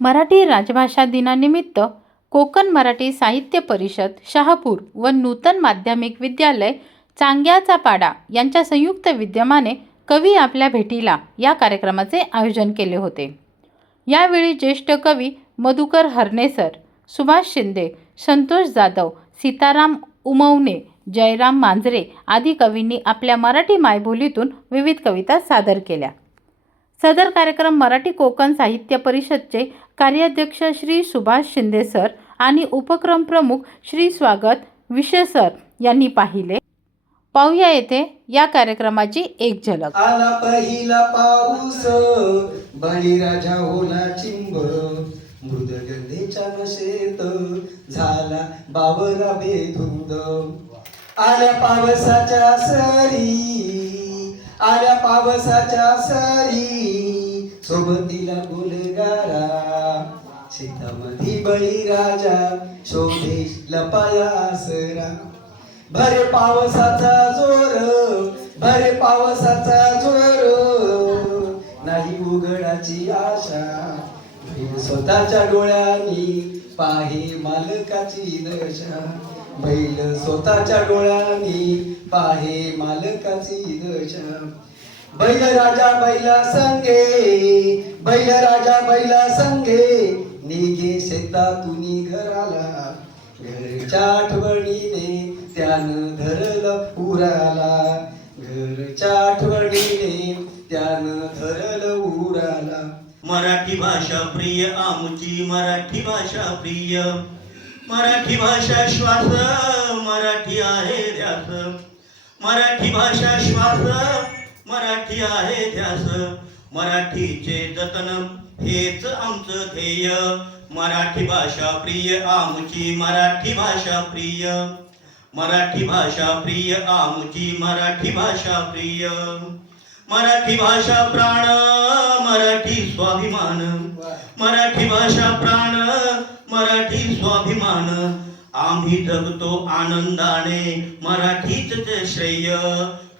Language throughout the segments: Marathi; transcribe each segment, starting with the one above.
मराठी राजभाषा दिनानिमित्त कोकण मराठी साहित्य परिषद शहापूर व नूतन माध्यमिक विद्यालय चांग्याचा पाडा यांच्या संयुक्त विद्यमाने कवी आपल्या भेटीला या कार्यक्रमाचे आयोजन केले होते। यावेळी ज्येष्ठ कवी मधुकर हरनेसर, सुभाष शिंदे, संतोष जाधव, सीताराम उमवणे, जयराम मांजरे आदी कवींनी आपल्या मराठी मायबोलीतून विविध कविता सादर केल्या। सदर कार्यक्रम मराठी कोकण साहित्य परिषदचे कार्याध्यक्ष श्री सुभाष शिंदे सर आणि उपक्रम प्रमुख श्री स्वागत विशे सर यांनी पाहिले। पाहूया येथे या कार्यक्रमाची एक झलक। आला पहिला पाऊस, बळीराजा ओला चिंब, मृदगंधेच्या नशेत झाला बावरा बेधुंद। आल्या पावसाच्या सरी, आल्या पावसाच्या सरी, सोबतीला गुलगारा, शेतामध्ये बळीराजा शोधे लपाया आसरा। भरे पावसाचा जोर, भरे पावसाचा जोर, नाही उघडाची आशा, बैल स्वतःच्या डोळ्यांनी पाहे मालकाची दशा, बैल स्वतःच्या डोळ्यांनी पाहे मालकाची दशा। बैल राजा बैला संगे, बैल राजा बैला संगे, निघे शेतातून घराला, घरच्या आठवणीने त्यानं धरलं उराला, घरच्या आठवणीने त्यानं धरलं उराला। मराठी भाषा प्रिय आमची मराठी भाषा प्रिय, मराठी भाषा श्वास, मराठी आहे ध्यास, मराठी भाषा श्वास, मराठी आहे ध्यास। मराठीचे जतन हेच आमचं ध्येय, मराठी भाषा प्रिय आमची मराठी भाषा प्रिय, मराठी भाषा प्रिय आमची मराठी भाषा प्रिय। मराठी भाषा प्राण, मराठी स्वाभिमान, मराठी भाषा प्राण, मराठी स्वाभिमान। आम्ही जगतो आनंदाने मराठीच श्रेय,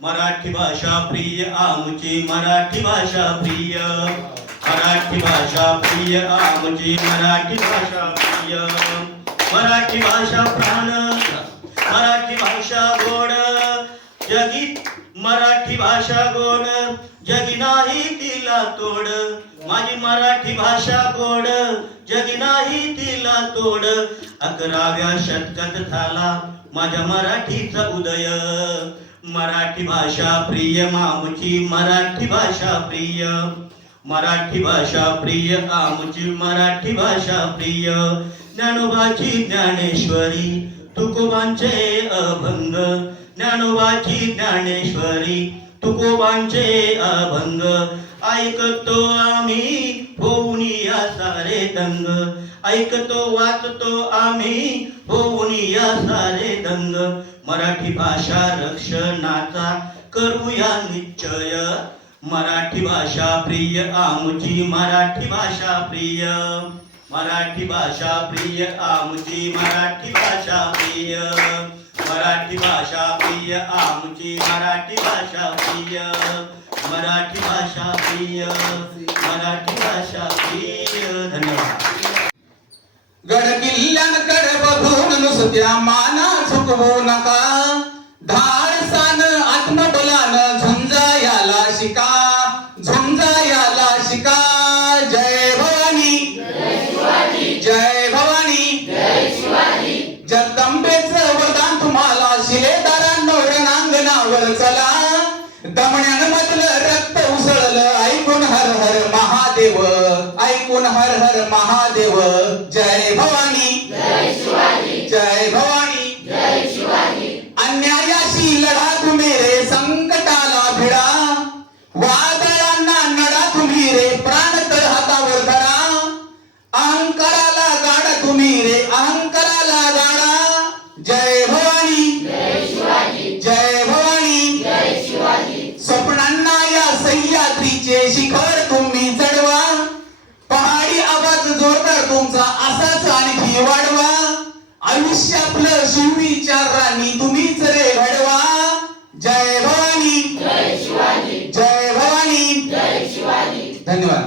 मराठी भाषा प्रिय आमची मराठी भाषा प्रिय, मराठी भाषा प्रिय आमची मराठी भाषा प्रिय। मराठी भाषा प्राण, मराठी भाषा गोड, जगी मराठी भाषा गोड, जगी नाही तिला तोड। माझी मराठी भाषा गोड, जगी नाही तिला तोड। 11व्या शतकात झाला माझ्या मराठीचा उदय, मराठी भाषा प्रिय आमची मराठी भाषा प्रिय, मराठी भाषा प्रिय आमची मराठी भाषा प्रिय। ज्ञानोबाची ज्ञानेश्वरी, तुकोबांचे अभंग, ज्ञानोबाची ज्ञानेश्वरी, तुकोबांचे अभंग। ऐकतो आम्ही होऊन या सारे दंग, ऐकतो वाचतो आम्ही होऊन या सारे दंग। मराठी भाषा रक्षणाचा करूया निश्चय, मराठी भाषा प्रिय आमची मराठी भाषा प्रिय, मराठी भाषा प्रिय आमची मराठी भाषा प्रिय, मराठी भाषा प्रिय आमची मराठी भाषा प्रिय, मराठी भाषा प्रिय, मराठी भाषा प्रिय। धन्यवाद। गड किल्ल्यांकडे बघून नुसत्या माना झुकवू नका, धाडसान आत्मबलानं झुंजायाला शिका, झुंजायाला शिका। जय भवानी, जय भवानी, जगदंबेचं वरदान तुम्हाला, शिलेदारांनो रणांगणावर चला, दमण्यांमधलं रक्त उसळलं ऐकून हर हर महादेव, ऐकून हर हर महादेव। जय भवानी, जय भवानी, अन्यायाशी लढा तुम्ही रे, संकटाला भिडा, वादळांना नडा तुम्ही रे, प्राण तळ हातावर धरा, अहंकाराला गाडा तुम्ही रे, अहंकाराला गाडा। जय भवानी, जय भवानी, स्वप्नांना या सह्याद्रीचे शिखर तुम्ही चढवा, पहाडी आवाज जोरदार तुमचा असाच आणखी वाढवा, आयुष्य आपलं शिवविचारांनी तुम्हीच रे घडवा। जय भवानी, जय भवानी, धन्यवाद।